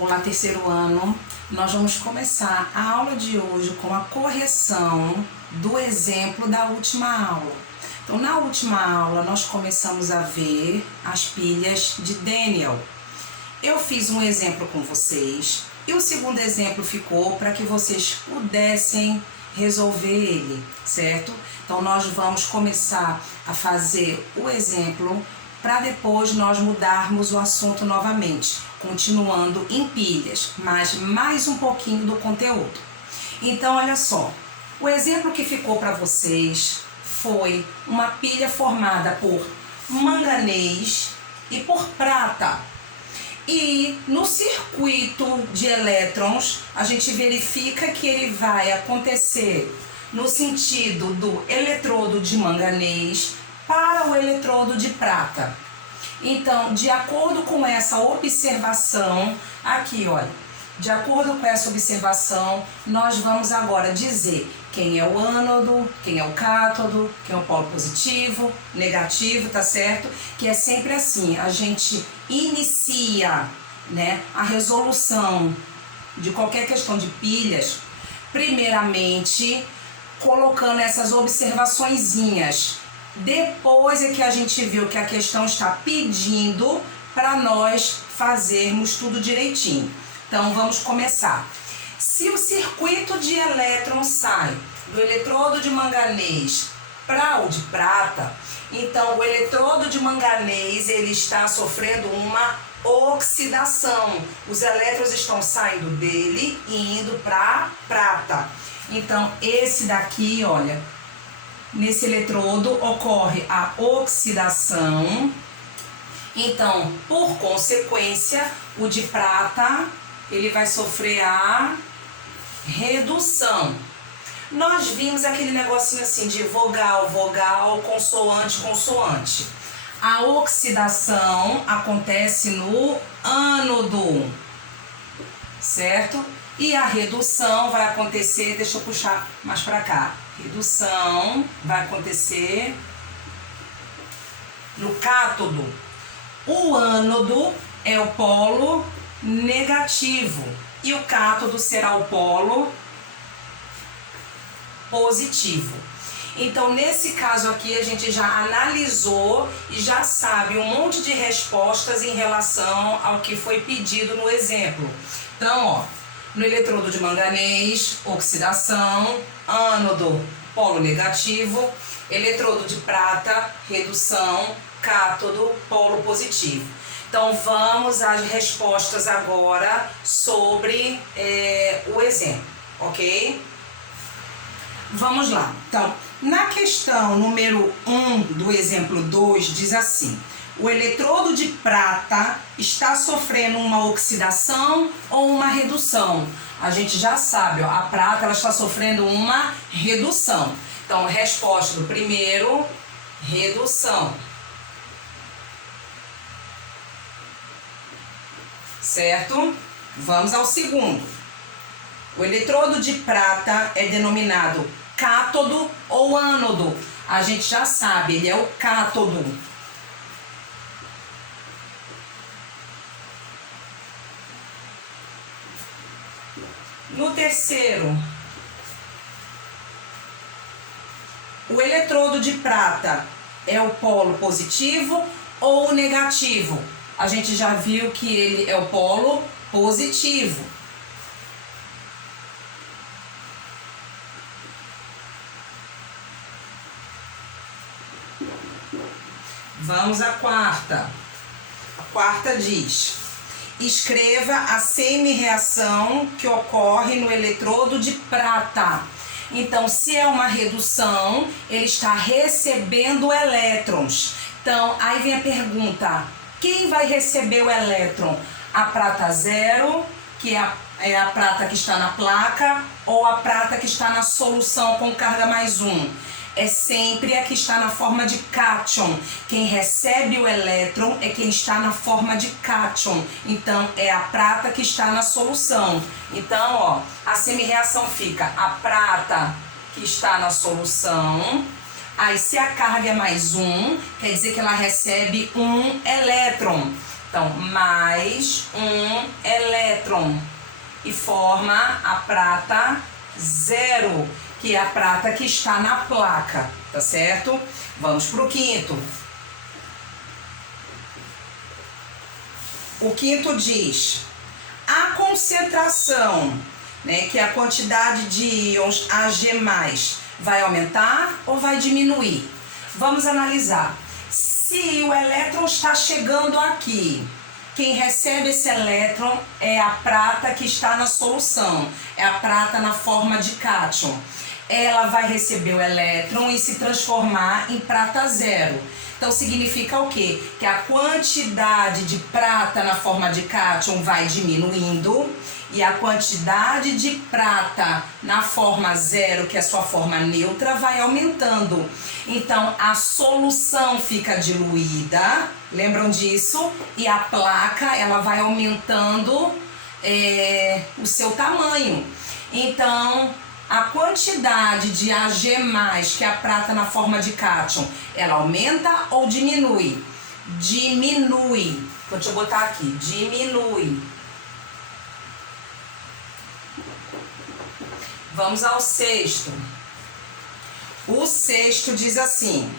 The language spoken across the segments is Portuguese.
Olá, terceiro ano. Nós vamos começar a aula de hoje com a correção do exemplo da última aula. Então, na última aula, nós começamos a ver as pilhas de Daniel. Eu fiz um exemplo com vocês e o segundo exemplo ficou para que vocês pudessem resolver ele, certo? Então, nós vamos começar a fazer o exemplo para depois nós mudarmos o assunto novamente, continuando em pilhas, mas mais um pouquinho do conteúdo. Então, olha só, o exemplo que ficou para vocês foi uma pilha formada por manganês e por prata. E no circuito de elétrons, a gente verifica que ele vai acontecer no sentido do eletrodo de manganês para o eletrodo de prata. Então, de acordo com essa observação, aqui, olha, de acordo com essa observação, nós vamos agora dizer quem é o ânodo, quem é o cátodo, quem é o polo positivo, negativo, tá certo? Que é sempre assim, a gente inicia, né, a resolução de qualquer questão de pilhas, primeiramente colocando essas observaçõezinhas. Depois é que a gente viu que a questão está pedindo para nós fazermos tudo direitinho. Então, vamos começar. Se o circuito de elétrons sai do eletrodo de manganês para o de prata, então o eletrodo de manganês ele está sofrendo uma oxidação. Os elétrons estão saindo dele e indo para prata. Então, esse daqui, olha, nesse eletrodo ocorre a oxidação. Então, por consequência, o de prata ele vai sofrer a redução. Nós vimos aquele negocinho assim de vogal, vogal, consoante, consoante. A oxidação acontece no ânodo, certo? E a redução vai acontecer, deixa eu puxar mais para cá. Redução vai acontecer no cátodo. O ânodo é o polo negativo e o cátodo será o polo positivo. Então, nesse caso aqui, a gente já analisou e já sabe um monte de respostas em relação ao que foi pedido no exemplo. Então, ó, no eletrodo de manganês, oxidação, ânodo, polo negativo, eletrodo de prata, redução, cátodo, polo positivo. Então, vamos às respostas agora sobre o exemplo, ok? Vamos lá. Então, na questão número 1 do exemplo 2, diz assim: o eletrodo de prata está sofrendo uma oxidação ou uma redução? A gente já sabe, ó, a prata ela está sofrendo uma redução. Então, resposta do primeiro, redução. Certo? Vamos ao segundo. O eletrodo de prata é denominado cátodo ou ânodo? A gente já sabe, ele é o cátodo. No terceiro, o eletrodo de prata é o polo positivo ou negativo? A gente já viu que ele é o polo positivo. Vamos à quarta. A quarta diz: escreva a semi-reação que ocorre no eletrodo de prata. Então, se é uma redução, ele está recebendo elétrons. Então, aí vem a pergunta: quem vai receber o elétron? A prata zero, que é a prata que está na placa, ou a prata que está na solução com carga mais 1? É sempre a que está na forma de cátion. Quem recebe o elétron é quem está na forma de cátion. Então, é a prata que está na solução. Então, ó, a semi-reação fica a prata que está na solução. Aí, se a carga é mais 1, quer dizer que ela recebe um elétron. Então, mais um elétron. elétron e forma a prata 0, que é a prata que está na placa, tá certo? Vamos para o quinto. O quinto diz: a concentração, né, que é a quantidade de íons Ag+, vai aumentar ou vai diminuir? Vamos analisar. Se o elétron está chegando aqui, quem recebe esse elétron é a prata que está na solução, é a prata na forma de cátion. Ela vai receber o elétron e se transformar em prata 0. Então significa o quê? Que a quantidade de prata na forma de cátion vai diminuindo e a quantidade de prata na forma 0, que é a sua forma neutra, vai aumentando. Então a solução fica diluída, lembram disso? E a placa ela vai aumentando o seu tamanho. Então a quantidade de Ag+, que é a prata na forma de cátion, ela aumenta ou diminui? Diminui. Deixa eu botar aqui, diminui. Vamos ao sexto. O sexto diz assim: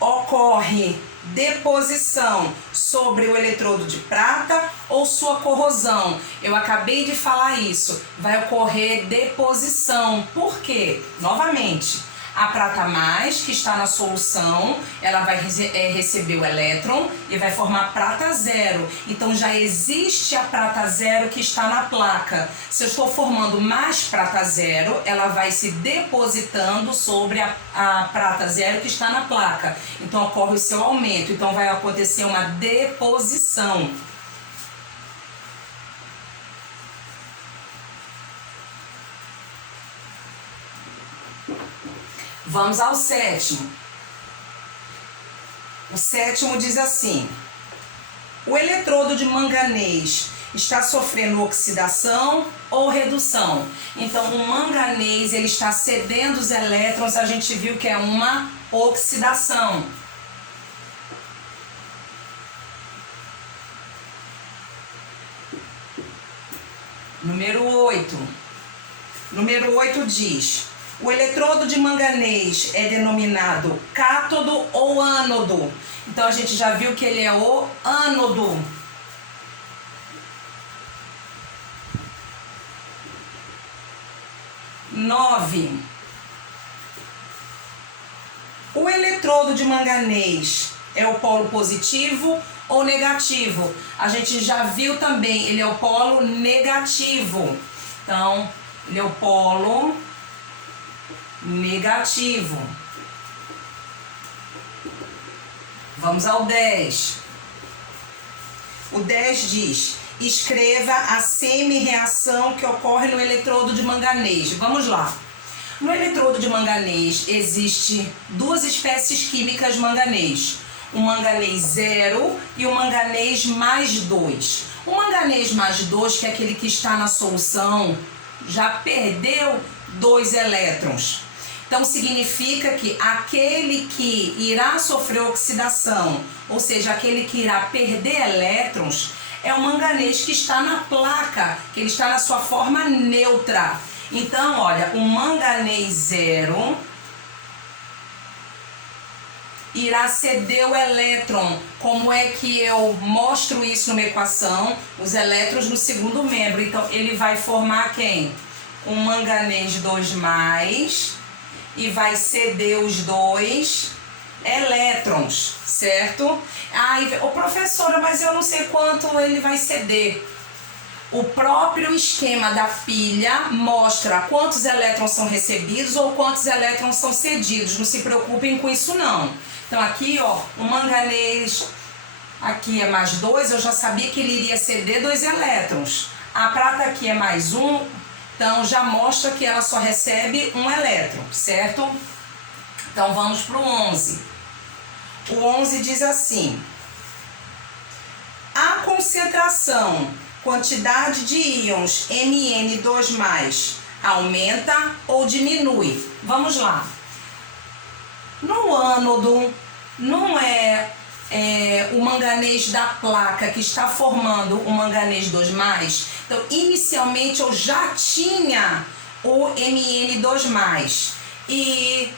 ocorre deposição sobre o eletrodo de prata ou sua corrosão. Eu acabei de falar isso. Vai ocorrer deposição. Por quê? Novamente, a prata mais, que está na solução, ela vai receber o elétron e vai formar prata 0. Então já existe a prata 0 que está na placa. Se eu estou formando mais prata 0, ela vai se depositando sobre a prata 0 que está na placa. Então ocorre o seu aumento. Então vai acontecer uma deposição. Vamos ao sétimo. O sétimo diz assim: o eletrodo de manganês está sofrendo oxidação ou redução? Então, o manganês ele está cedendo os elétrons, a gente viu que é uma oxidação. Número 8. Número 8 diz: o eletrodo de manganês é denominado cátodo ou ânodo? Então a gente já viu que ele é o ânodo. Nove. O eletrodo de manganês é o polo positivo ou negativo? A gente já viu também, ele é o polo negativo. Então, ele é o polo negativo. Vamos ao 10. O 10 diz: escreva a semi-reação que ocorre no eletrodo de manganês. Vamos lá. No eletrodo de manganês existe duas espécies químicas de manganês: o manganês 0 e o manganês mais 2. O manganês mais 2, que é aquele que está na solução, já perdeu 2 elétrons. Então significa que aquele que irá sofrer oxidação, ou seja, aquele que irá perder elétrons, é o manganês que está na placa, que ele está na sua forma neutra. Então, olha, o manganês 0 irá ceder o elétron. Como é que eu mostro isso numa equação? Os elétrons no segundo membro. Então, ele vai formar quem? Um manganês 2+, e vai ceder os 2 elétrons, certo? Aí, professora, mas eu não sei quanto ele vai ceder. O próprio esquema da pilha mostra quantos elétrons são recebidos ou quantos elétrons são cedidos. Não se preocupem com isso não. Então aqui, ó, o manganês aqui é mais 2, eu já sabia que ele iria ceder 2 elétrons. A prata aqui é mais 1, então já mostra que ela só recebe 1 elétron, certo? Então vamos para o 11. O 11 diz assim: a concentração, quantidade de íons Mn2+, aumenta ou diminui? Vamos lá. No ânodo não é o manganês da placa que está formando o manganês 2+. Então, inicialmente eu já tinha o Mn2+. E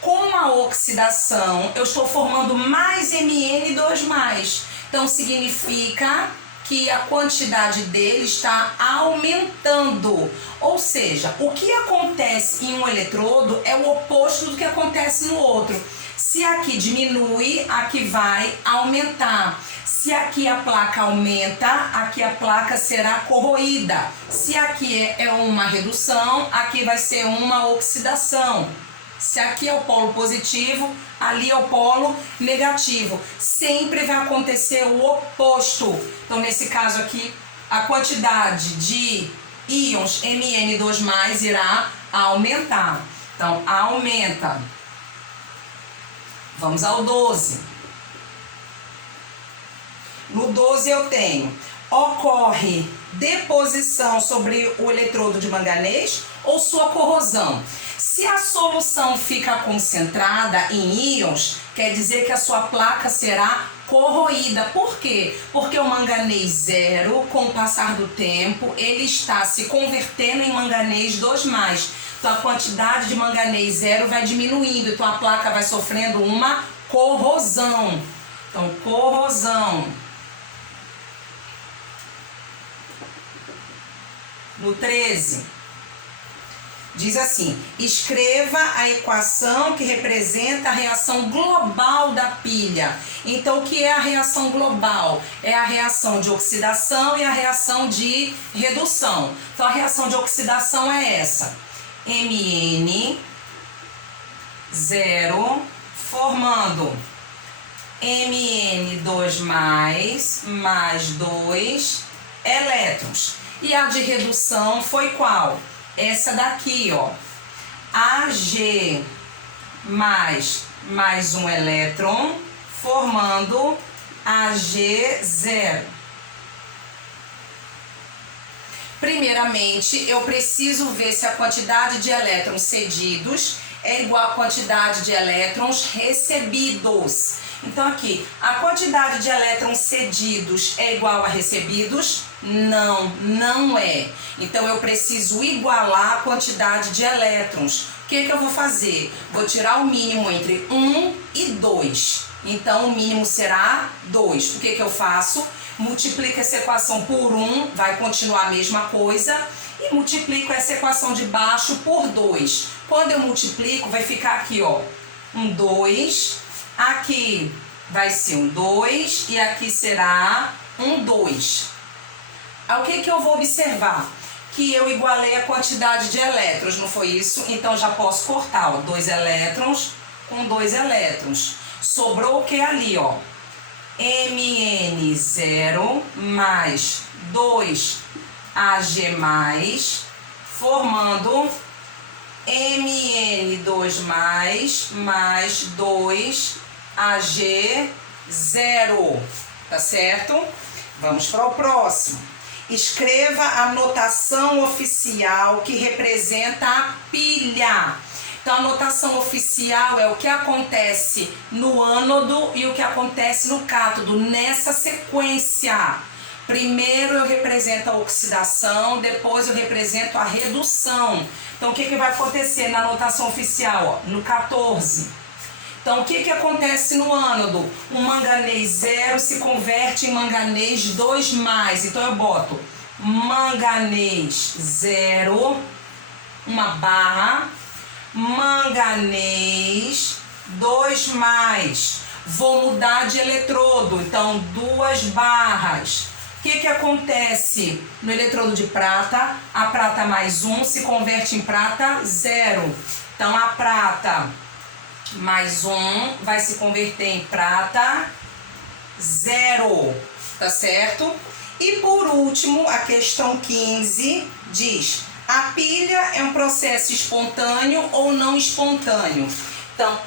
com a oxidação eu estou formando mais Mn2+. Então, significa que a quantidade dele está aumentando. Ou seja, o que acontece em um eletrodo é o oposto do que acontece no outro. Se aqui diminui, aqui vai aumentar. Se aqui a placa aumenta, aqui a placa será corroída. Se aqui é uma redução, aqui vai ser uma oxidação. Se aqui é o polo positivo, ali é o polo negativo. Sempre vai acontecer o oposto. Então, nesse caso aqui, a quantidade de íons Mn2+ irá aumentar. Então, aumenta. Vamos ao 12. No 12 eu tenho, ocorre deposição sobre o eletrodo de manganês ou sua corrosão. Se a solução fica concentrada em íons, quer dizer que a sua placa será corroída. Por quê? Porque o manganês 0, com o passar do tempo, ele está se convertendo em manganês 2+. Então a quantidade de manganês 0 vai diminuindo, então a placa vai sofrendo uma corrosão. Então, corrosão. No 13, diz assim: escreva a equação que representa a reação global da pilha. Então, o que é a reação global? É a reação de oxidação e a reação de redução. Então, a reação de oxidação é essa: Mn0 formando Mn2+ mais 2 elétrons. E a de redução foi qual? Essa daqui, ó. Ag mais um elétron, formando Ag0. Primeiramente, eu preciso ver se a quantidade de elétrons cedidos é igual à quantidade de elétrons recebidos. Então, aqui, a quantidade de elétrons cedidos é igual a recebidos? Não, não é. Então, eu preciso igualar a quantidade de elétrons. O que eu vou fazer? Vou tirar o mínimo entre 1 e 2. Então, o mínimo será 2. O que eu faço? Multiplico essa equação por 1, vai continuar a mesma coisa. E multiplico essa equação de baixo por 2. Quando eu multiplico, vai ficar aqui, ó, um 2. Aqui vai ser um 2 e aqui será um 2. O que eu vou observar? Que eu igualei a quantidade de elétrons, não foi isso? Então já posso cortar, ó, 2 elétrons com 2 elétrons. Sobrou o que ali, ó? Mn0 mais 2Ag+, formando Mn2+ mais 2Ag0, tá certo? Vamos para o próximo. Escreva a notação oficial que representa a pilha. Então, a notação oficial é o que acontece no ânodo e o que acontece no cátodo, nessa sequência. Primeiro eu represento a oxidação, depois eu represento a redução. Então, o que vai acontecer na notação oficial? Ó, no 14. Então, o que acontece no ânodo? O manganês 0 se converte em manganês 2+. Então, eu boto manganês 0, uma barra, manganês 2+. Vou mudar de eletrodo, então 2 barras. O que acontece no eletrodo de prata? A prata mais 1 se converte em prata 0. Então, a prata mais 1 vai se converter em prata 0, tá certo? E por último, a questão 15 diz: a pilha é um processo espontâneo ou não espontâneo? Então,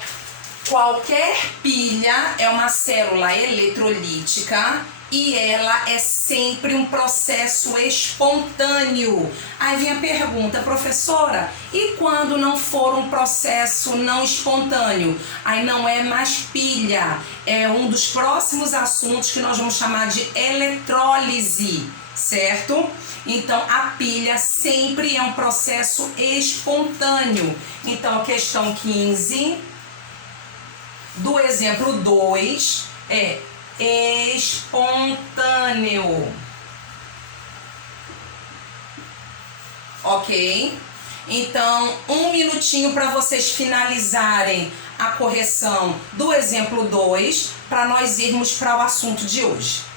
qualquer pilha é uma célula eletrolítica e ela é sempre um processo espontâneo. Aí vem a pergunta, professora, e quando não for um processo não espontâneo? Aí não é mais pilha, é um dos próximos assuntos que nós vamos chamar de eletrólise, certo? Então a pilha sempre é um processo espontâneo. Então a questão 15 do exemplo 2 é espontâneo. Ok? Então, um minutinho para vocês finalizarem a correção do exemplo 2, para nós irmos para o assunto de hoje.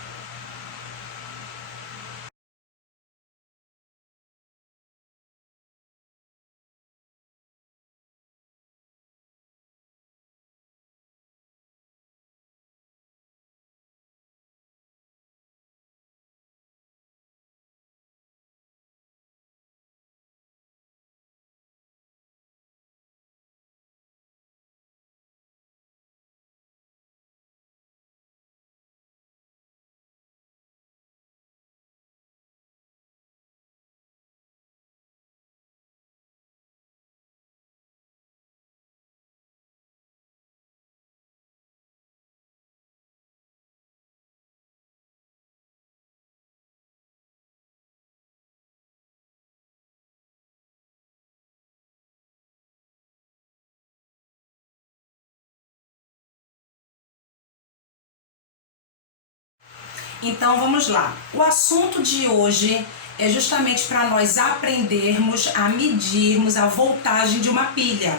Então vamos lá. O assunto de hoje é justamente para nós aprendermos a medirmos a voltagem de uma pilha.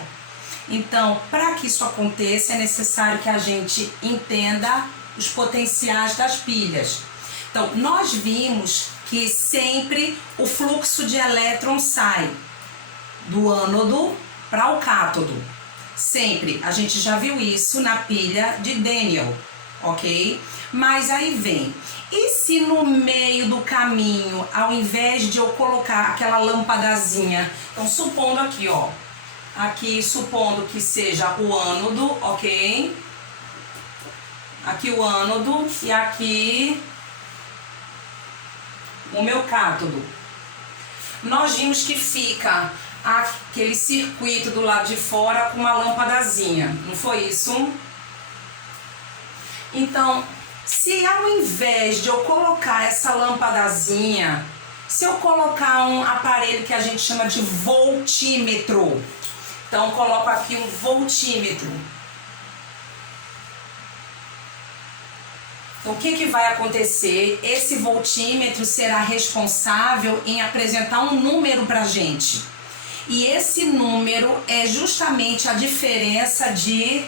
Então, para que isso aconteça, é necessário que a gente entenda os potenciais das pilhas. Então, nós vimos que sempre o fluxo de elétrons sai do ânodo para o cátodo. Sempre. A gente já viu isso na pilha de Daniel, ok? Mas aí vem, e se no meio do caminho, ao invés de eu colocar aquela lâmpadazinha, então supondo aqui, ó, aqui supondo que seja o ânodo, ok? Aqui o ânodo e aqui o meu cátodo. Nós vimos que fica aquele circuito do lado de fora com uma lâmpadazinha, não foi isso? Então, se ao invés de eu colocar essa lâmpadazinha, se eu colocar um aparelho que a gente chama de voltímetro, então eu coloco aqui um voltímetro. Então, o que vai acontecer? Esse voltímetro será responsável em apresentar um número para a gente. E esse número é justamente a diferença de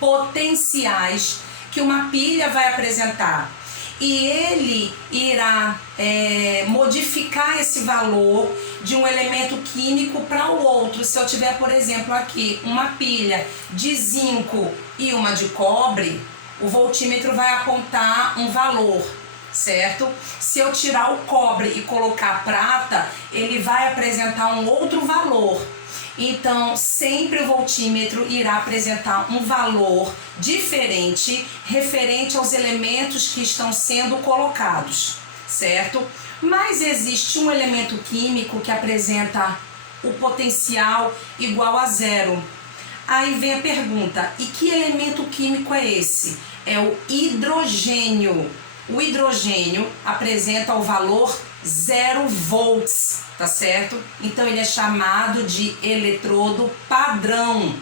potenciais que uma pilha vai apresentar. E ele irá modificar esse valor de um elemento químico para o outro. Se eu tiver, por exemplo, aqui uma pilha de zinco e uma de cobre, o voltímetro vai apontar um valor, certo? Se eu tirar o cobre e colocar prata, ele vai apresentar um outro valor. Então, sempre o voltímetro irá apresentar um valor diferente referente aos elementos que estão sendo colocados, certo? Mas existe um elemento químico que apresenta o potencial igual a 0. Aí vem a pergunta, e que elemento químico é esse? É o hidrogênio. O hidrogênio apresenta o valor 0 volts, tá certo? Então ele é chamado de eletrodo padrão.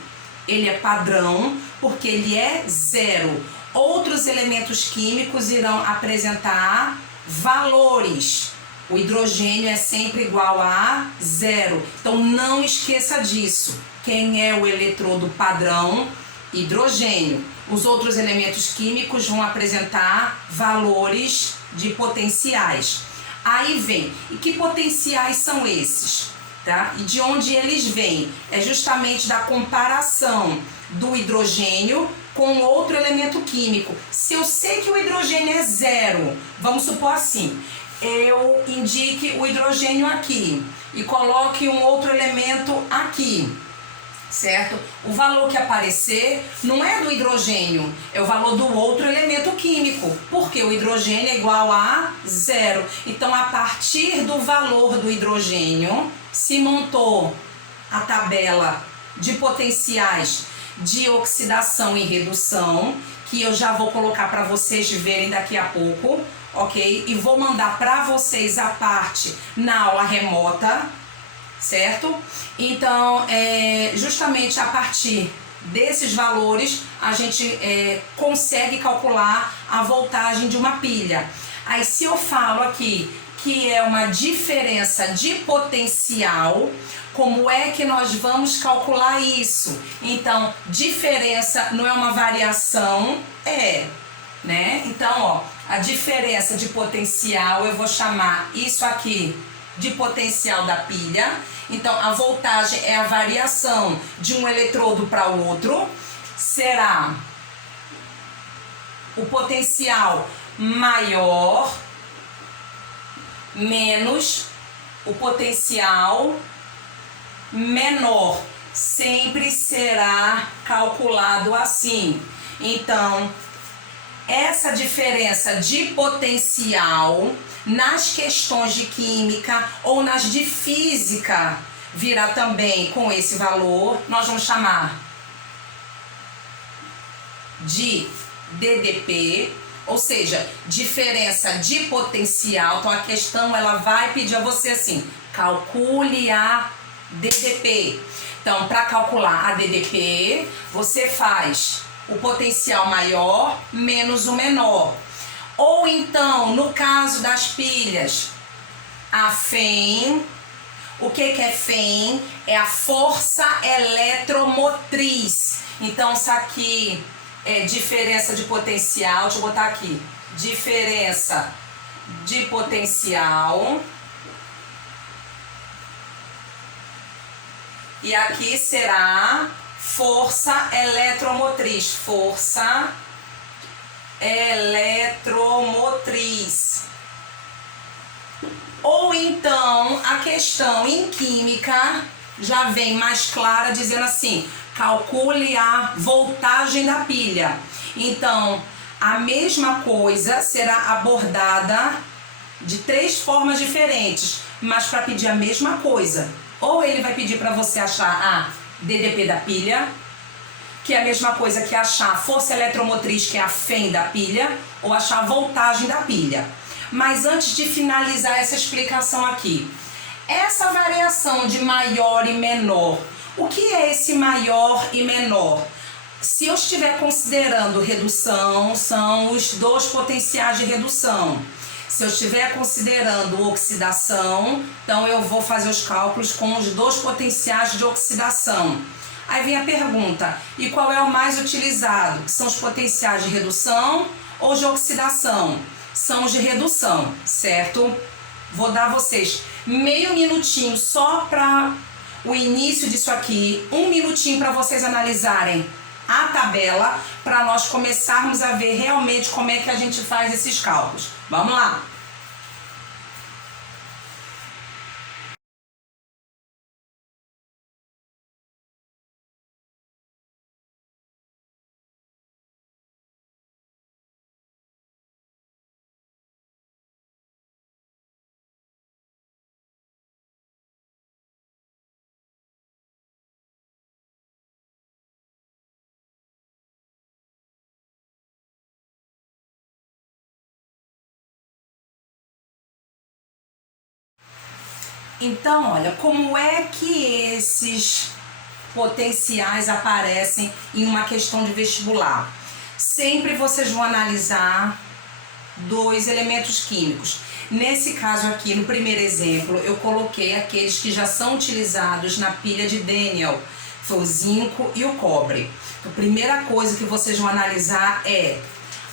Ele é padrão porque ele é 0. Outros elementos químicos irão apresentar valores. O hidrogênio é sempre igual a 0. Então não esqueça disso. Quem é o eletrodo padrão? Hidrogênio. Os outros elementos químicos vão apresentar valores de potenciais. Aí vem, e que potenciais são esses? Tá? E de onde eles vêm? É justamente da comparação do hidrogênio com outro elemento químico. Se eu sei que o hidrogênio é 0, vamos supor assim, eu indique o hidrogênio aqui e coloque um outro elemento aqui. certo? O valor que aparecer não é do hidrogênio, é o valor do outro elemento químico, porque o hidrogênio é igual a 0. Então, a partir do valor do hidrogênio, se montou a tabela de potenciais de oxidação e redução, que eu já vou colocar para vocês verem daqui a pouco, ok? E vou mandar para vocês a parte na aula remota, certo? Então, justamente a partir desses valores, a gente consegue calcular a voltagem de uma pilha. Aí, se eu falo aqui que é uma diferença de potencial, como é que nós vamos calcular isso? Então, diferença não é uma variação? Né? Então, ó, a diferença de potencial, eu vou chamar isso aqui de potencial da pilha. Então, a voltagem é a variação de um eletrodo para o outro. Será o potencial maior menos o potencial menor. Sempre será calculado assim. Então, essa diferença de potencial nas questões de química ou nas de física virá também com esse valor. Nós vamos chamar de DDP, ou seja, diferença de potencial. Então a questão ela vai pedir a você assim, calcule a DDP. Então, para calcular a DDP, você faz o potencial maior menos o menor. Ou então, no caso das pilhas, a FEM. O que é FEM? É a força eletromotriz. Então, isso aqui é diferença de potencial. Deixa eu botar aqui. Diferença de potencial. E aqui será força eletromotriz. Força eletromotriz. Ou então a questão em química já vem mais clara, dizendo assim, calcule a voltagem da pilha. Então a mesma coisa será abordada de 3 formas diferentes, mas para pedir a mesma coisa. Ou ele vai pedir para você achar a DDP da pilha, que é a mesma coisa que achar a força eletromotriz, que é a FEM da pilha, ou achar a voltagem da pilha. Mas antes de finalizar essa explicação aqui, essa variação de maior e menor, o que é esse maior e menor? Se eu estiver considerando redução, são os 2 potenciais de redução. Se eu estiver considerando oxidação, então eu vou fazer os cálculos com os 2 potenciais de oxidação. Aí vem a pergunta, e qual é o mais utilizado? São os potenciais de redução ou de oxidação? São os de redução, certo? Vou dar a vocês meio minutinho só para o início disso aqui, 1 minutinho para vocês analisarem a tabela, para nós começarmos a ver realmente como é que a gente faz esses cálculos. Vamos lá! Então, olha, como é que esses potenciais aparecem em uma questão de vestibular? Sempre vocês vão analisar 2 elementos químicos. Nesse caso aqui, no primeiro exemplo, eu coloquei aqueles que já são utilizados na pilha de Daniel, foi o zinco e o cobre. A primeira coisa que vocês vão analisar é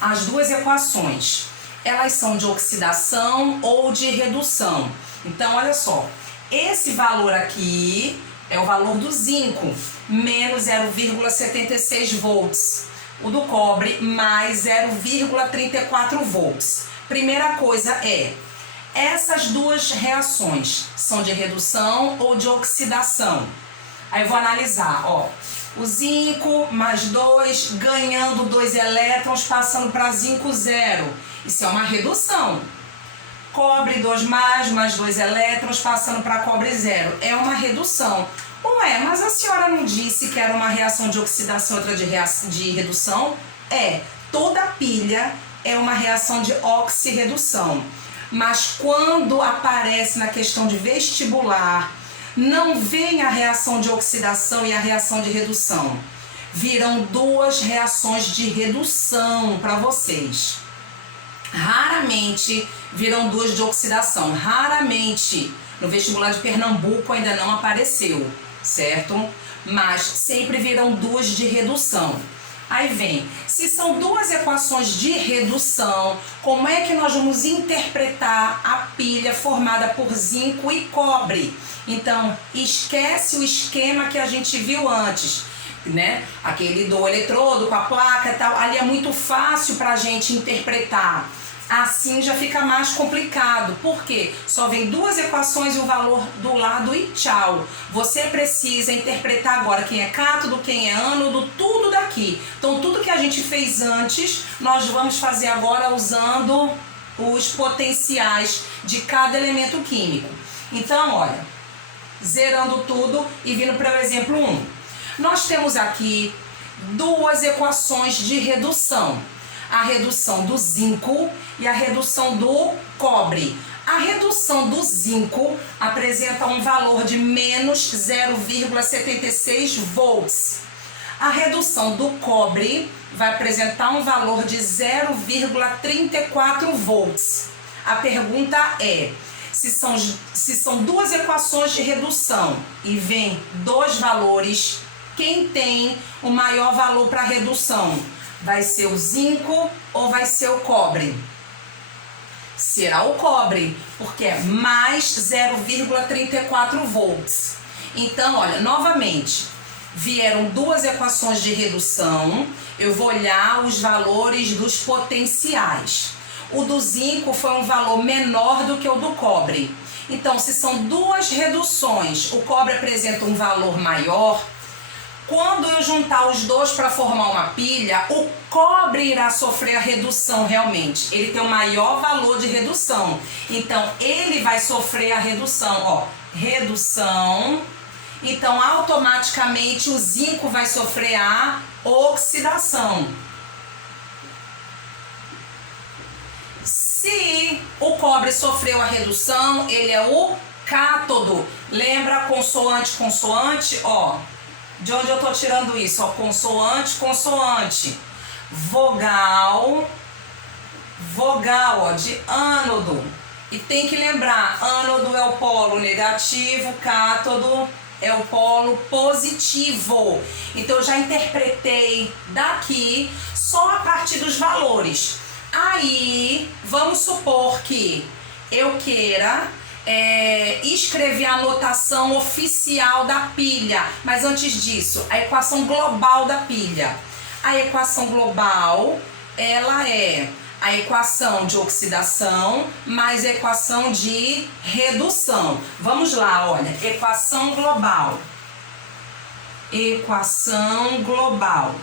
as 2 equações. Elas são de oxidação ou de redução. Então, olha só, esse valor aqui é o valor do zinco, menos 0,76 volts. O do cobre, mais 0,34 volts. Primeira coisa é, essas 2 reações são de redução ou de oxidação? Aí eu vou analisar, ó. O zinco mais 2, ganhando 2 elétrons, passando para zinco 0. Isso é uma redução. Cobre 2 mais 2 elétrons, passando para cobre 0. É uma redução. Ué, mas a senhora não disse que era uma reação de oxidação e outra de redução? É, toda pilha é uma reação de oxirredução. Mas quando aparece na questão de vestibular, não vem a reação de oxidação e a reação de redução. Virão duas reações de redução para vocês. Raramente virão duas de oxidação. Raramente. No vestibular de Pernambuco ainda não apareceu, certo? Mas sempre virão duas de redução. Aí vem, se são duas equações de redução, como é que nós vamos interpretar a pilha formada por zinco e cobre? Então, esquece o esquema que a gente viu antes, né? Aquele do eletrodo com a placa e tal, ali é muito fácil para a gente interpretar. Assim já fica mais complicado, porque só vem duas equações e o valor do lado e tchau. Você precisa interpretar agora quem é cátodo, quem é ânodo, tudo daqui. Então tudo que a gente fez antes, nós vamos fazer agora usando os potenciais de cada elemento químico. Então, olha, zerando tudo e vindo para o exemplo 1. Nós temos aqui duas equações de redução. A redução do zinco e a redução do cobre. A redução do zinco apresenta um valor de menos 0,76 volts. A redução do cobre vai apresentar um valor de 0,34 volts. A pergunta é, se são duas equações de redução e vem dois valores, quem tem o maior valor para redução? Vai ser o zinco ou vai ser o cobre? Será o cobre, porque é mais 0,34 volts. Então, olha, novamente, vieram duas equações de redução. Eu vou olhar os valores dos potenciais. O do zinco foi um valor menor do que o do cobre. Então, se são duas reduções, o cobre apresenta um valor maior. Quando eu juntar os dois para formar uma pilha, o cobre irá sofrer a redução realmente. Ele tem o maior valor de redução. Então, ele vai sofrer a redução, ó. Redução. Então, automaticamente, o zinco vai sofrer a oxidação. Se o cobre sofreu a redução, ele é o cátodo. Lembra consoante, consoante, ó. De onde eu tô tirando isso? Ó, consoante, consoante. Vogal, vogal, ó, de ânodo. E tem que lembrar, ânodo é o polo negativo, cátodo é o polo positivo. Então eu já interpretei daqui só a partir dos valores. Aí, vamos supor que eu queira escrever a notação oficial da pilha, mas antes disso, a equação global da pilha. A equação global, ela é a equação de oxidação mais a equação de redução. Vamos lá, olha, equação global. Equação global.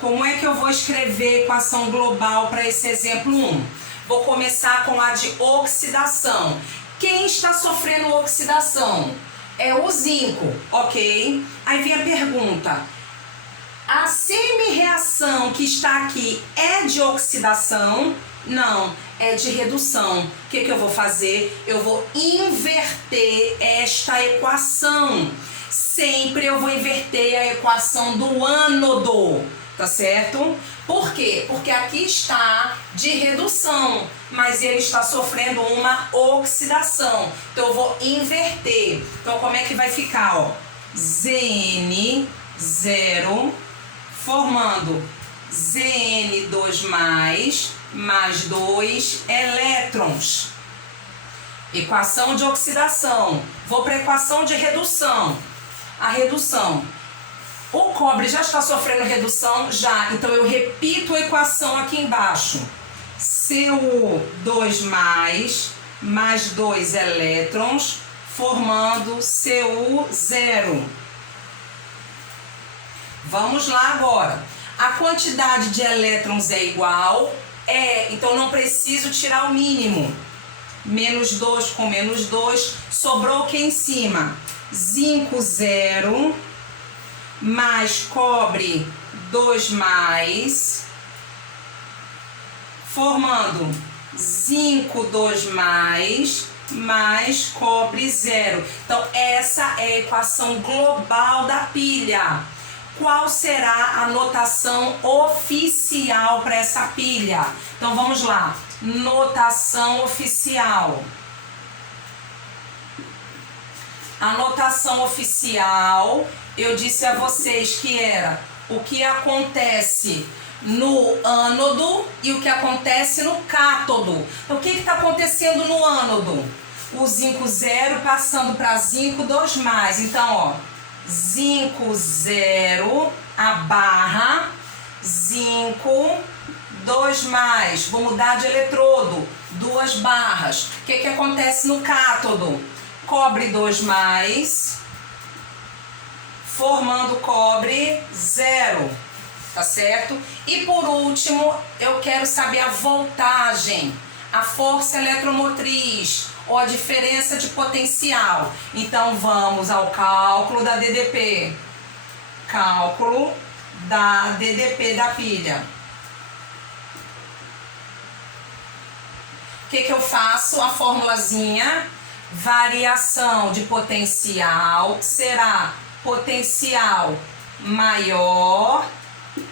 Como é que eu vou escrever equação global para esse exemplo 1? Vou começar com a de oxidação. Quem está sofrendo oxidação? É o zinco, ok? Aí vem a pergunta. A semi-reação que está aqui é de oxidação? Não, é de redução. O que eu vou fazer? Eu vou inverter esta equação. Sempre eu vou inverter a equação do ânodo. Tá certo? Por quê? Porque aqui está de redução, mas ele está sofrendo uma oxidação. Então eu vou inverter. Então como é que vai ficar? Ó? Zn0 formando Zn2 mais 2 elétrons. Equação de oxidação. Vou para a equação de redução. A redução. O cobre já está sofrendo redução? Já. Então, eu repito a equação aqui embaixo. Cu2 mais 2 elétrons, formando Cu0. Vamos lá agora. A quantidade de elétrons é igual, então não preciso tirar o mínimo. Menos 2 com menos 2, sobrou o que em cima? Zinco 0, mais cobre 2 mais, formando zinco 2 mais cobre 0. Então, essa é a equação global da pilha. Qual será a notação oficial para essa pilha? Então, vamos lá. Notação oficial. A notação oficial, eu disse a vocês que era o que acontece no ânodo e o que acontece no cátodo. Então, o que está acontecendo no ânodo? O zinco 0 passando para zinco 2 mais. Então, ó, zinco 0, a barra, zinco 2 mais. Vou mudar de eletrodo, 2 barras. O que acontece no cátodo? Cobre 2 mais, formando cobre 0. Tá certo? E por último, eu quero saber a voltagem, a força eletromotriz ou a diferença de potencial. Então vamos ao cálculo da DDP. Cálculo da DDP da pilha. O que eu faço? A formulazinha, variação de potencial será potencial maior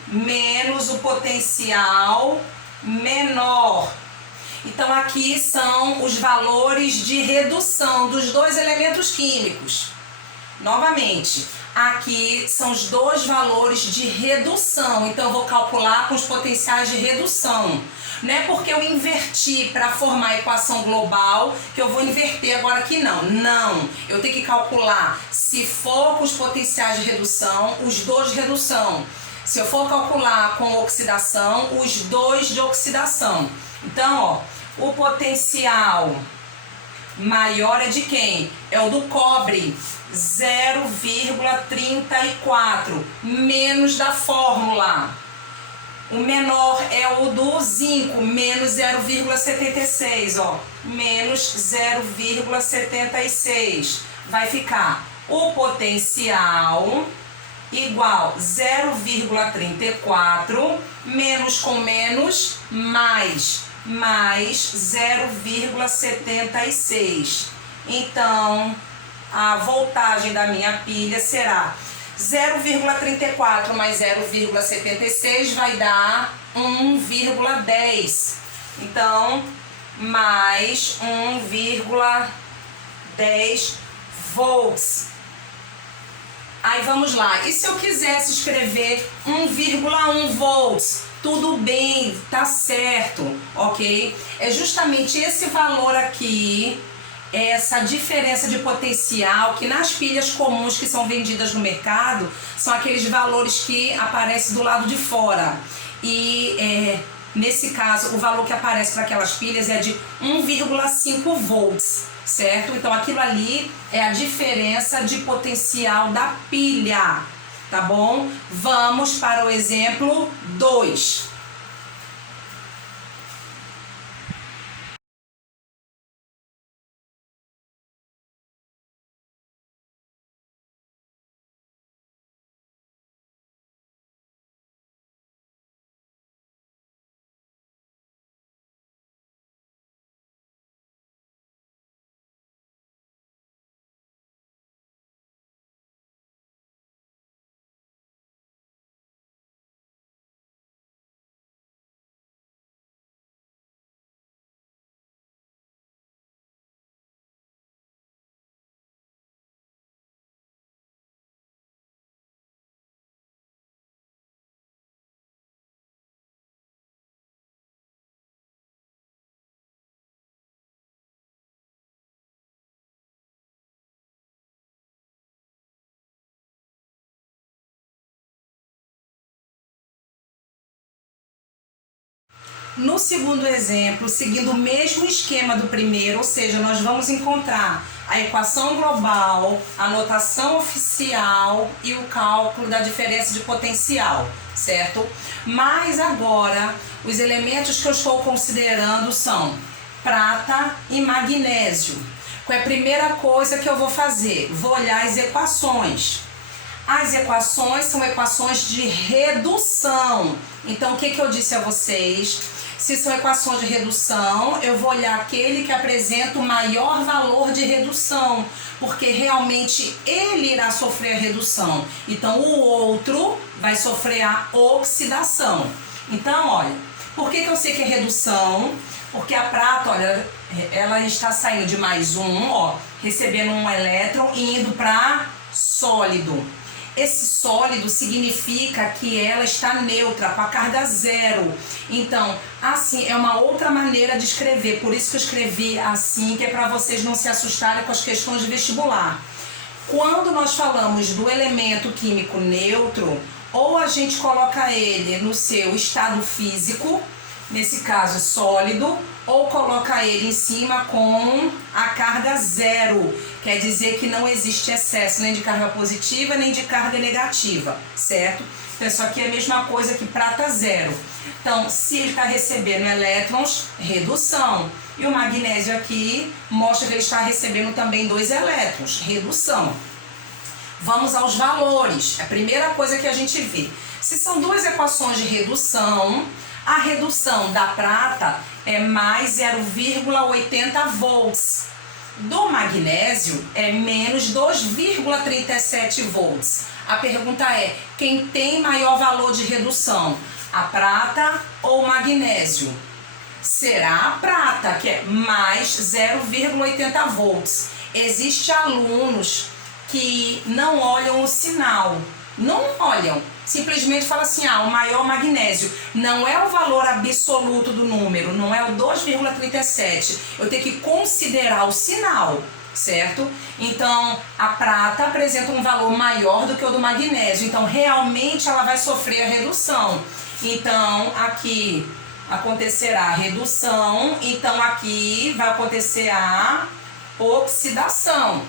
menos o potencial menor. Então aqui são os valores de redução dos dois elementos químicos. Novamente, aqui são os dois valores de redução. Então eu vou calcular com os potenciais de redução. Não é porque eu inverti para formar a equação global que eu vou inverter agora aqui, não. Não, eu tenho que calcular, se for com os potenciais de redução, os dois de redução. Se eu for calcular com oxidação, os dois de oxidação. Então, ó, o potencial maior é de quem? É o do cobre, 0,34, menos da fórmula. O menor é o do zinco, menos 0,76, ó, menos 0,76. Vai ficar o potencial igual 0,34, menos com menos, mais 0,76. Então, a voltagem da minha pilha será 0,34 mais 0,76 vai dar 1,10. Então, mais 1,10 volts. Aí vamos lá. E se eu quisesse escrever 1,1 volts? Tudo bem, tá certo, ok? É justamente esse valor aqui, essa diferença de potencial que nas pilhas comuns que são vendidas no mercado são aqueles valores que aparecem do lado de fora. E nesse caso, o valor que aparece para aquelas pilhas é de 1,5 volts, certo? Então aquilo ali é a diferença de potencial da pilha, tá bom? Vamos para o exemplo 2. No segundo exemplo, seguindo o mesmo esquema do primeiro, ou seja, nós vamos encontrar a equação global, a notação oficial e o cálculo da diferença de potencial, certo? Mas agora, os elementos que eu estou considerando são prata e magnésio. Qual é a primeira coisa que eu vou fazer? Vou olhar as equações. As equações são equações de redução. Então, o que eu disse a vocês? Se são equações de redução, eu vou olhar aquele que apresenta o maior valor de redução, porque realmente ele irá sofrer a redução. Então, o outro vai sofrer a oxidação. Então, olha, por que eu sei que é redução? Porque a prata, olha, ela está saindo de mais um, ó, recebendo um elétron e indo para sólido. Esse sólido significa que ela está neutra, com a carga zero. Então, assim, é uma outra maneira de escrever. Por isso que eu escrevi assim, que é para vocês não se assustarem com as questões de vestibular. Quando nós falamos do elemento químico neutro, ou a gente coloca ele no seu estado físico, nesse caso sólido, ou coloca ele em cima com a carga zero, quer dizer que não existe excesso nem de carga positiva nem de carga negativa, certo? Então isso aqui é a mesma coisa que prata zero. Então, se ele está recebendo elétrons, redução. E o magnésio aqui mostra que ele está recebendo também 2 elétrons, redução. Vamos aos valores, é a primeira coisa que a gente vê. Se são 2 equações de redução, a redução da prata é mais 0,80 volts. Do magnésio é menos 2,37 volts. A pergunta é, quem tem maior valor de redução? A prata ou o magnésio? Será a prata, que é mais 0,80 volts. Existem alunos que não olham o sinal. Não olham, simplesmente fala assim, o maior magnésio. Não é o valor absoluto do número, não é o 2,37. Eu tenho que considerar o sinal, certo? Então, a prata apresenta um valor maior do que o do magnésio. Então, realmente ela vai sofrer a redução. Então, aqui acontecerá a redução. Então, aqui vai acontecer a oxidação.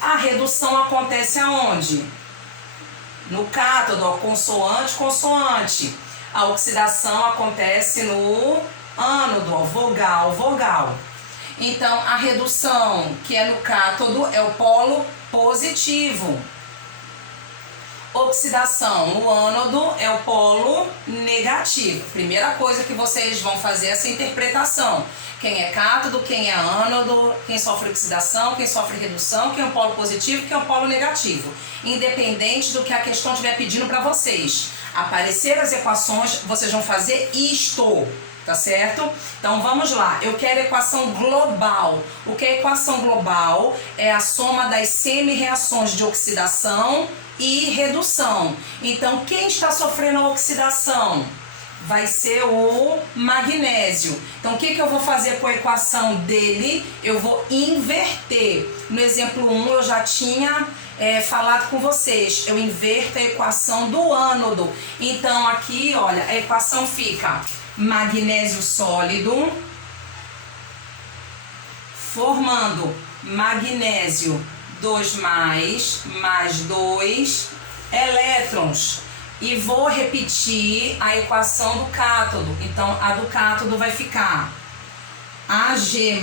A redução acontece aonde? No cátodo, ó, consoante, consoante. A oxidação acontece no ânodo, ó, vogal, vogal. Então, a redução, que é no cátodo, é o polo positivo. Oxidação no ânodo é o polo negativo. Primeira coisa que vocês vão fazer é essa interpretação. Quem é cátodo, quem é ânodo, quem sofre oxidação, quem sofre redução, quem é o polo positivo, quem é o polo negativo. Independente do que a questão estiver pedindo para vocês. Aparecer as equações, vocês vão fazer isto, tá certo? Então vamos lá, eu quero equação global. O que é equação global? É a soma das semi-reações de oxidação e redução. Então quem está sofrendo a oxidação? Vai ser o magnésio. Então, o que eu vou fazer com a equação dele? Eu vou inverter. No exemplo 1, eu já tinha falado com vocês. Eu inverto a equação do ânodo. Então, aqui, olha, a equação fica magnésio sólido, formando magnésio 2+, mais 2 elétrons. E vou repetir a equação do cátodo. Então, a do cátodo vai ficar Ag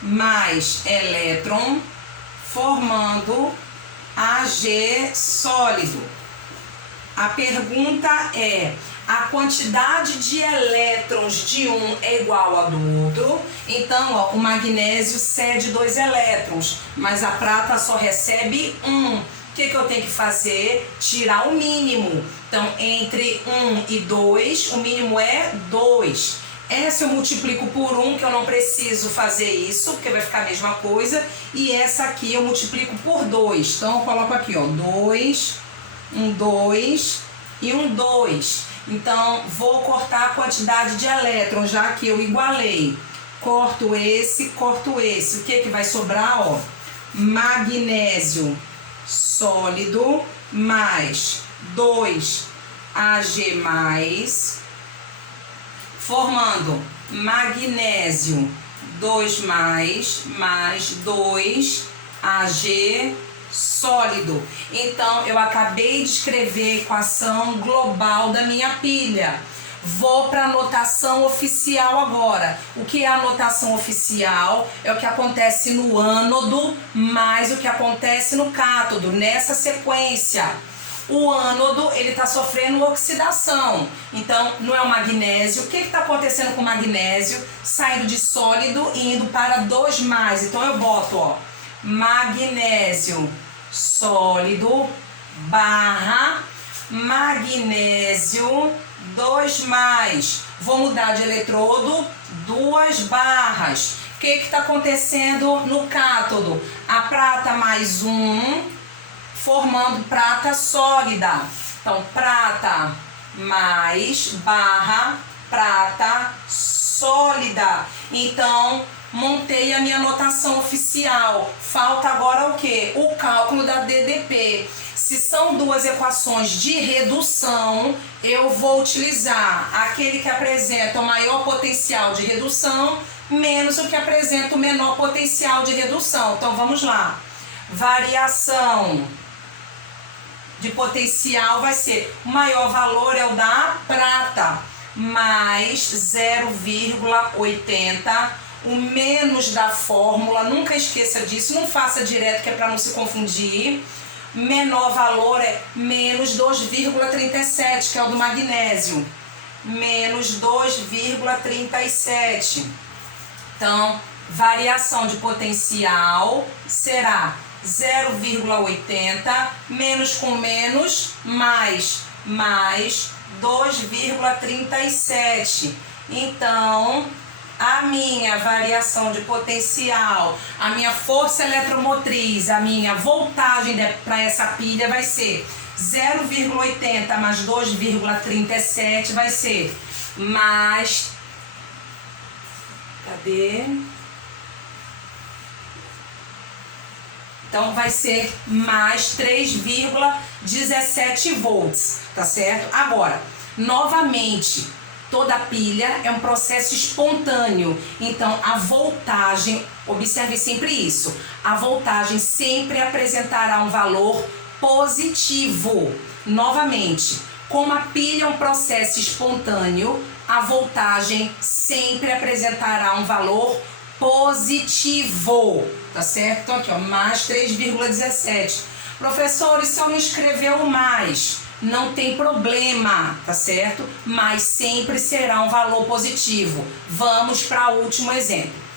mais elétron, formando Ag sólido. A pergunta é, a quantidade de elétrons de um é igual ao do outro. Então, ó, o magnésio cede 2 elétrons, mas a prata só recebe 1. O que eu tenho que fazer? Tirar o mínimo. Então, entre 1 e 2, o mínimo é 2. Essa eu multiplico por 1, que eu não preciso fazer isso, porque vai ficar a mesma coisa. E essa aqui eu multiplico por 2. Então, eu coloco aqui, ó, 2, um 2 e um 2. Então, vou cortar a quantidade de elétrons, já que eu igualei. Corto esse. O que vai sobrar? Ó, magnésio sólido mais 2 Ag+, formando magnésio 2+, mais 2 Ag sólido. Então, eu acabei de escrever a equação global da minha pilha. Vou para a notação oficial agora. O que é a notação oficial? É o que acontece no ânodo mais o que acontece no cátodo, nessa sequência. O ânodo, ele está sofrendo oxidação. Então, não é o magnésio. O que está acontecendo com o magnésio? Saindo de sólido e indo para 2+. Então, eu boto, ó, magnésio sólido barra magnésio 2+. Vou mudar de eletrodo, 2 barras. O que está acontecendo no cátodo? A prata mais 1, formando prata sólida. Então, prata mais barra prata sólida. Então, montei a minha notação oficial. Falta agora o quê? O cálculo da DDP. Se são duas equações de redução, eu vou utilizar aquele que apresenta o maior potencial de redução menos o que apresenta o menor potencial de redução. Então, vamos lá. Variação de potencial vai ser, o maior valor é o da prata, mais 0,80. O menos da fórmula, nunca esqueça disso, não faça direto que é para não se confundir. Menor valor é menos 2,37, que é o do magnésio. Menos 2,37. Então, variação de potencial será 0,80 menos com menos mais 2,37. Então, a minha variação de potencial, a minha força eletromotriz, a minha voltagem para essa pilha vai ser 0,80 mais 2,37 vai ser mais... Cadê? Então, vai ser mais 3,17 volts, tá certo? Agora, novamente, toda pilha é um processo espontâneo. Então, a voltagem, observe sempre isso, a voltagem sempre apresentará um valor positivo. Novamente, como a pilha é um processo espontâneo, a voltagem sempre apresentará um valor positivo, tá certo? Então aqui, ó, mais 3,17. Professor, e se eu não escrever o mais? Não tem problema, tá certo? Mas sempre será um valor positivo. Vamos para o último exemplo.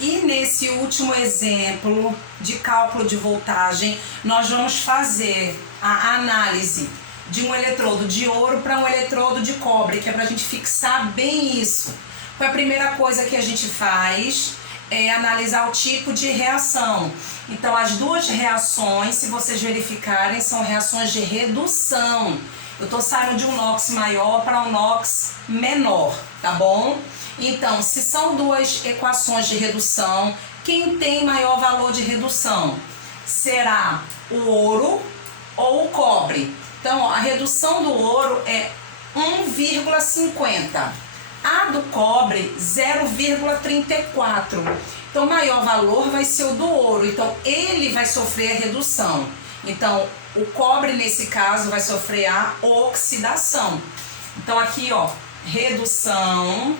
E nesse último exemplo de cálculo de voltagem, nós vamos fazer a análise de um eletrodo de ouro para um eletrodo de cobre, que é para a gente fixar bem isso. Então, a primeira coisa que a gente faz é analisar o tipo de reação. Então, as duas reações, se vocês verificarem, são reações de redução. Eu estou saindo de um NOx maior para um NOx menor, tá bom? Então, se são duas equações de redução, quem tem maior valor de redução? Será o ouro ou o cobre? Então, ó, a redução do ouro é 1,50. A do cobre, 0,34. Então, o maior valor vai ser o do ouro. Então, ele vai sofrer a redução. Então, o cobre, nesse caso, vai sofrer a oxidação. Então, aqui, ó, redução,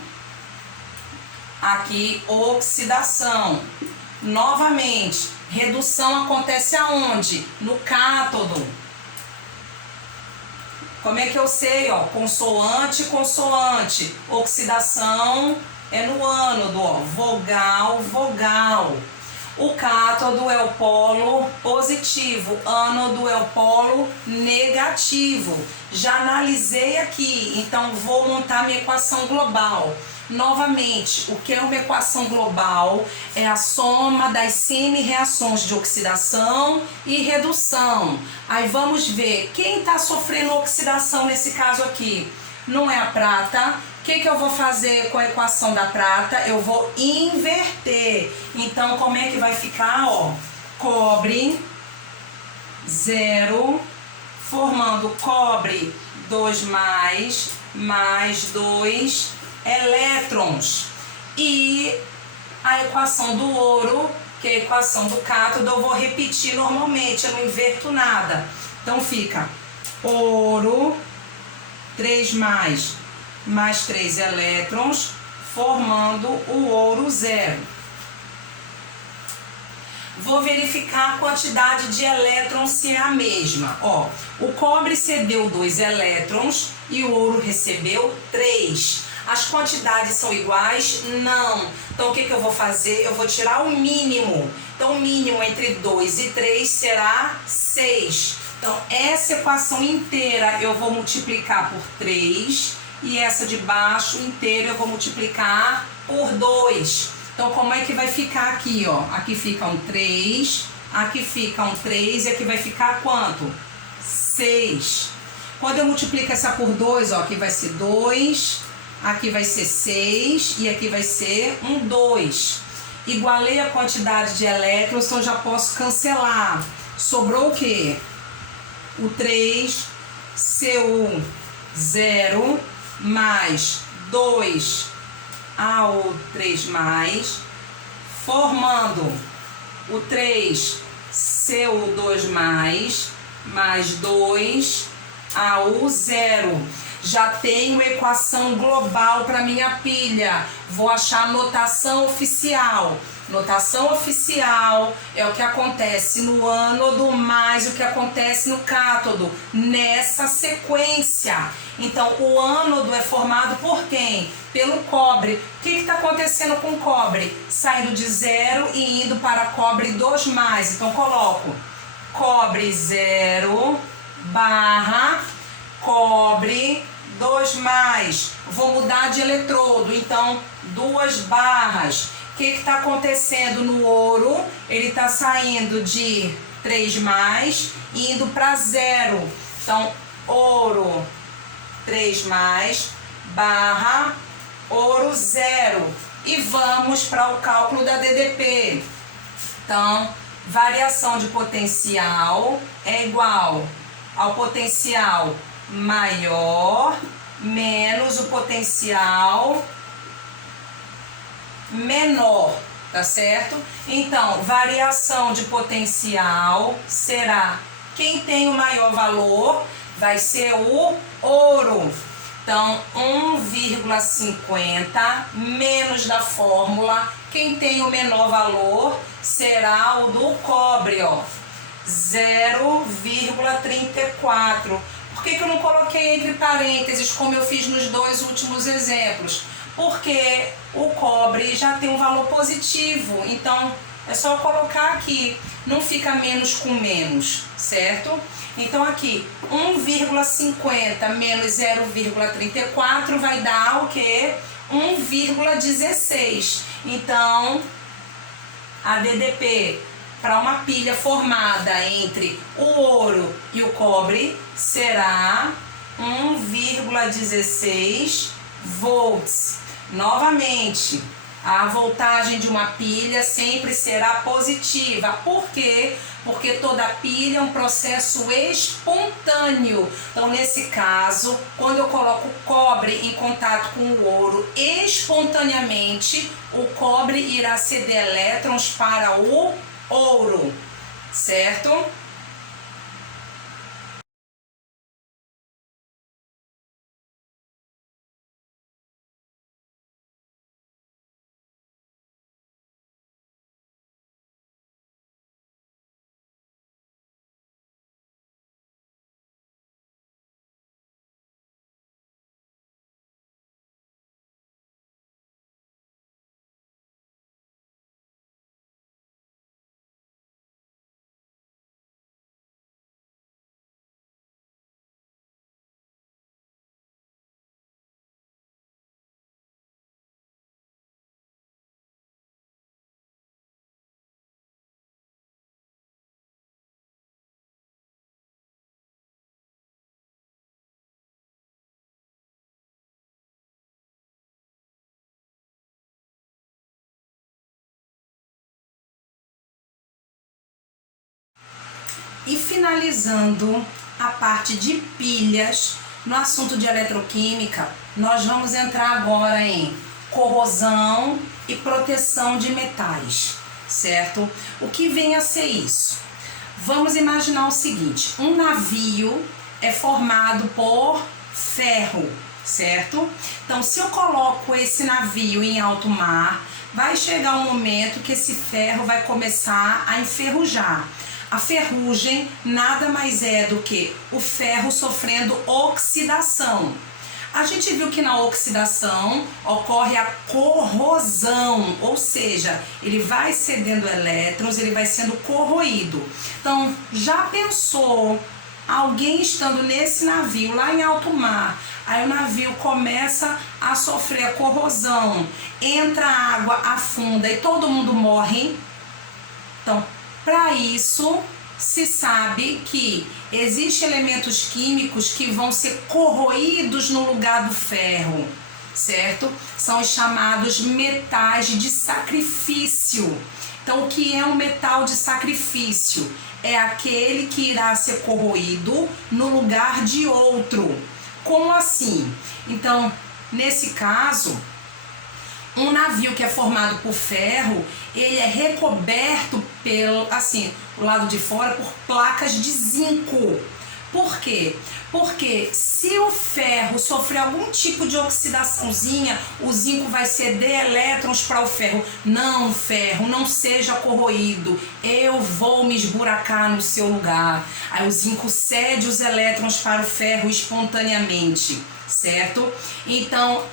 aqui oxidação. Novamente, redução acontece aonde? No cátodo. Como é que eu sei? Ó, consoante, consoante. Oxidação é no ânodo, ó, vogal, vogal. O cátodo é o polo positivo, ânodo é o polo negativo. Já analisei aqui, então vou montar minha equação global. Novamente, o que é uma equação global? É a soma das semi-reações de oxidação e redução. Aí vamos ver, quem está sofrendo oxidação nesse caso aqui? Não é a prata. O que eu vou fazer com a equação da prata? Eu vou inverter. Então, como é que vai ficar? Ó, cobre 0, formando cobre 2 mais 2 elétrons. E a equação do ouro, que é a equação do cátodo, eu vou repetir normalmente, eu não inverto nada. Então fica ouro 3 mais 3 elétrons, formando o ouro 0. Vou verificar a quantidade de elétrons se é a mesma. Ó, o cobre cedeu 2 elétrons e o ouro recebeu 3. As quantidades são iguais? Não. Então o que eu vou fazer? Eu vou tirar o mínimo. Então o mínimo entre 2 e 3 será 6. Então essa equação inteira eu vou multiplicar por 3 e essa de baixo inteira eu vou multiplicar por 2. Então como é que vai ficar aqui, ó? Aqui fica um 3, aqui fica um 3 e aqui vai ficar quanto? 6. Quando eu multiplico essa por 2, ó, aqui vai ser 2, aqui vai ser 6 e aqui vai ser um 2. Igualei a quantidade de elétrons, então já posso cancelar. Sobrou o quê? O 3, Cu0 mais 2 AO3+, formando o 3 Cu2+, mais 2 AU0. Já tenho equação global para minha pilha. Vou achar a notação oficial. Notação oficial é o que acontece no ânodo mais o que acontece no cátodo, nessa sequência. Então, o ânodo é formado por quem? Pelo cobre. O que está acontecendo com o cobre? Saindo de 0 e indo para cobre 2+. Então, coloco cobre 0 barra cobre 2+. Vou mudar de eletrodo, então 2 barras. O que está acontecendo no ouro? Ele está saindo de 3+, indo para 0. Então, ouro 3+, barra ouro 0. E vamos para o cálculo da DDP. Então, variação de potencial é igual ao potencial maior menos o potencial menor, tá certo? Então, variação de potencial será quem tem o maior valor vai ser o ouro. Então, 1,50 menos da fórmula, quem tem o menor valor será o do cobre, ó, 0,34. Por que eu não coloquei entre parênteses, como eu fiz nos 2 últimos exemplos? Porque o cobre já tem um valor positivo, então é só colocar aqui, não fica menos com menos, certo? Então aqui, 1,50 menos 0,34 vai dar o quê? 1,16. Então, a DDP para uma pilha formada entre o ouro e o cobre será 1,16 volts. Novamente, a voltagem de uma pilha sempre será positiva. Por quê? Porque toda pilha é um processo espontâneo. Então, nesse caso, quando eu coloco o cobre em contato com o ouro, espontaneamente, o cobre irá ceder elétrons para o ouro, certo? E finalizando a parte de pilhas, no assunto de eletroquímica, nós vamos entrar agora em corrosão e proteção de metais, certo? O que vem a ser isso? Vamos imaginar o seguinte, um navio é formado por ferro, certo? Então, se eu coloco esse navio em alto mar, vai chegar um momento que esse ferro vai começar a enferrujar. A ferrugem nada mais é do que o ferro sofrendo oxidação. A gente viu que na oxidação ocorre a corrosão, ou seja, ele vai cedendo elétrons, ele vai sendo corroído. Então, já pensou alguém estando nesse navio lá em alto mar, aí o navio começa a sofrer a corrosão, entra água, afunda e todo mundo morre? Então, para isso, se sabe que existem elementos químicos que vão ser corroídos no lugar do ferro, certo? São os chamados metais de sacrifício. Então, o que é um metal de sacrifício? É aquele que irá ser corroído no lugar de outro. Como assim? Então, nesse caso, um navio que é formado por ferro, ele é recoberto pelo, assim, o lado de fora por placas de zinco. Por quê? Porque se o ferro sofrer algum tipo de oxidaçãozinha, o zinco vai ceder elétrons para o ferro. Não, ferro, não seja corroído, eu vou me esburacar no seu lugar. Aí o zinco cede os elétrons para o ferro espontaneamente, certo? Então,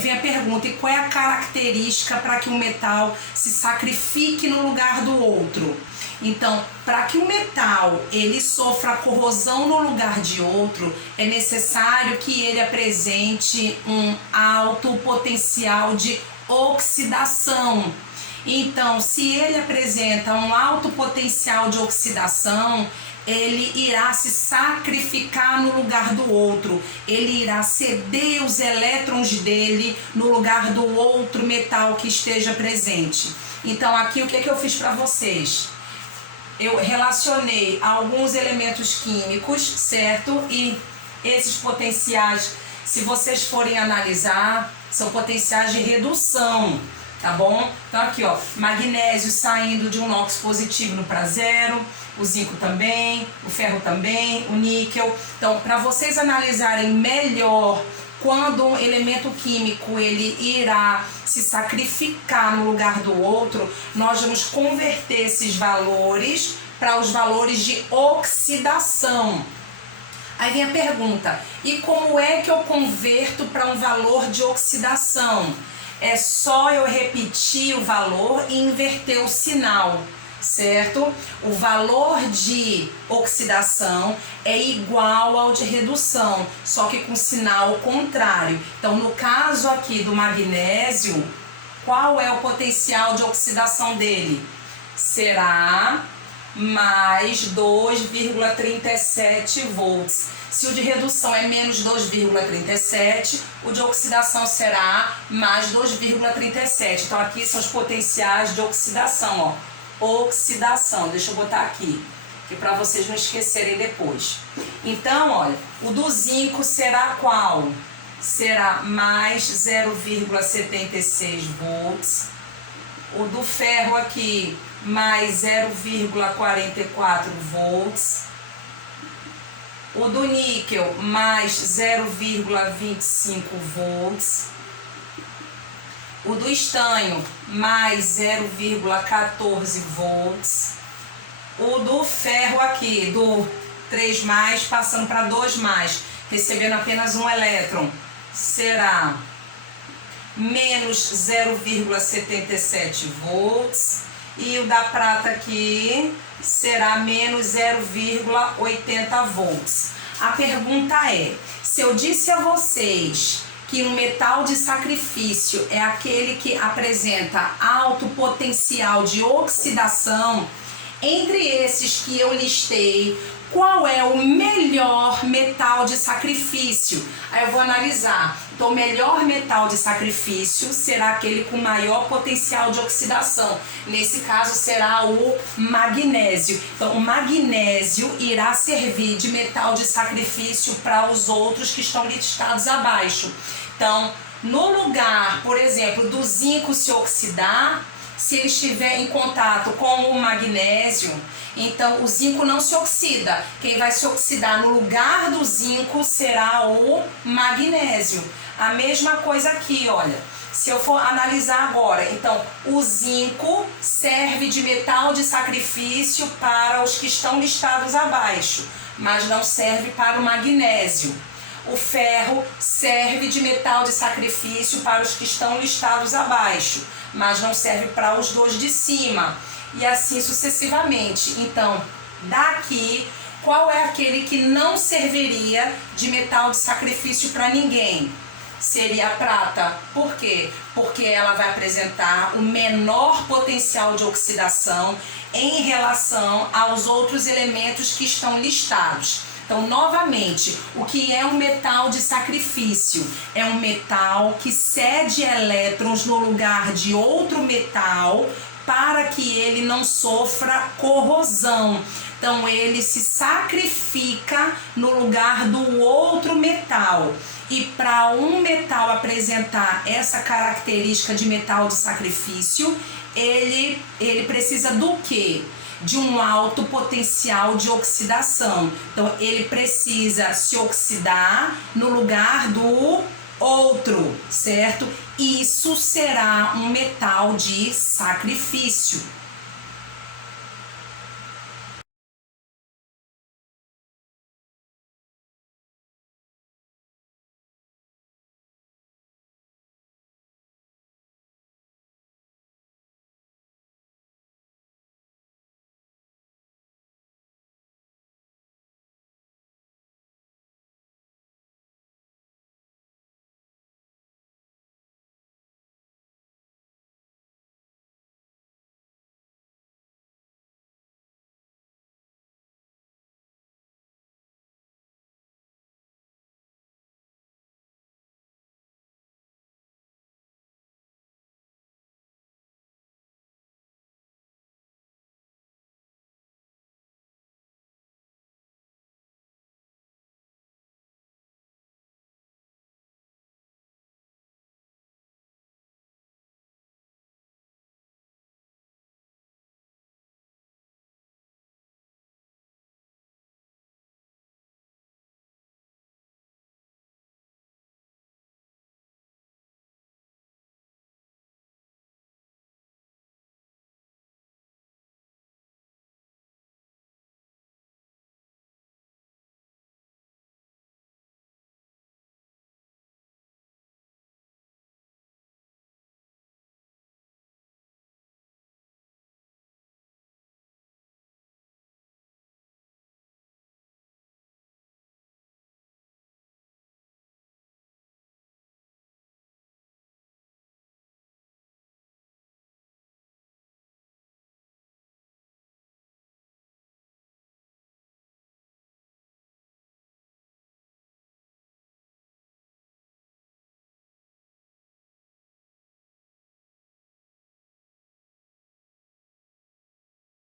vem a pergunta, e qual é a característica para que um metal se sacrifique no lugar do outro? Então, para que o metal ele sofra corrosão no lugar de outro, é necessário que ele apresente um alto potencial de oxidação. Então, se ele apresenta um alto potencial de oxidação, ele irá se sacrificar no lugar do outro, ele irá ceder os elétrons dele no lugar do outro metal que esteja presente. Então, aqui o que eu fiz para vocês? Eu relacionei alguns elementos químicos, certo? E esses potenciais, se vocês forem analisar, são potenciais de redução, tá bom? Então aqui, ó, magnésio saindo de um NOx positivo para zero, o zinco também, o ferro também, o níquel. Então, para vocês analisarem melhor quando um elemento químico ele irá se sacrificar no lugar do outro, nós vamos converter esses valores para os valores de oxidação. Aí vem a pergunta, e como é que eu converto para um valor de oxidação? É só eu repetir o valor e inverter o sinal, certo? O valor de oxidação é igual ao de redução, só que com sinal contrário. Então, no caso aqui do magnésio, qual é o potencial de oxidação dele? Será mais 2,37 volts. Se o de redução é menos 2,37, o de oxidação será mais 2,37. Então, aqui são os potenciais de oxidação, ó. Oxidação, deixa eu botar aqui, que para vocês não esquecerem depois. Então, olha, o do zinco será qual? Será mais 0,76 volts. O do ferro aqui, mais 0,44 volts. O do níquel, mais 0,25 volts. O do estanho, mais 0,14 volts. O do ferro aqui, do 3+, passando para 2+, recebendo apenas um elétron, será menos 0,77 volts. E o da prata aqui será menos 0,80 volts. A pergunta é, se eu disse a vocês que um metal de sacrifício é aquele que apresenta alto potencial de oxidação, entre esses que eu listei, qual é o melhor metal de sacrifício? Aí eu vou analisar. Então, o melhor metal de sacrifício será aquele com maior potencial de oxidação. Nesse caso, será o magnésio. Então, o magnésio irá servir de metal de sacrifício para os outros que estão listados abaixo. Então, no lugar, por exemplo, do zinco se oxidar, se ele estiver em contato com o magnésio, então o zinco não se oxida. Quem vai se oxidar no lugar do zinco será o magnésio. A mesma coisa aqui, olha. Se eu for analisar agora, então o zinco serve de metal de sacrifício para os que estão listados abaixo, mas não serve para o magnésio. O ferro serve de metal de sacrifício para os que estão listados abaixo, mas não serve para os dois de cima, e assim sucessivamente. Então, daqui, qual é aquele que não serviria de metal de sacrifício para ninguém? Seria a prata. Por quê? Porque ela vai apresentar o menor potencial de oxidação em relação aos outros elementos que estão listados. Então, novamente, o que é um metal de sacrifício? É um metal que cede elétrons no lugar de outro metal para que ele não sofra corrosão. Então, ele se sacrifica no lugar do outro metal. E para um metal apresentar essa característica de metal de sacrifício, ele precisa do quê? De um alto potencial de oxidação. Então, ele precisa se oxidar no lugar do outro, certo? Isso será um metal de sacrifício.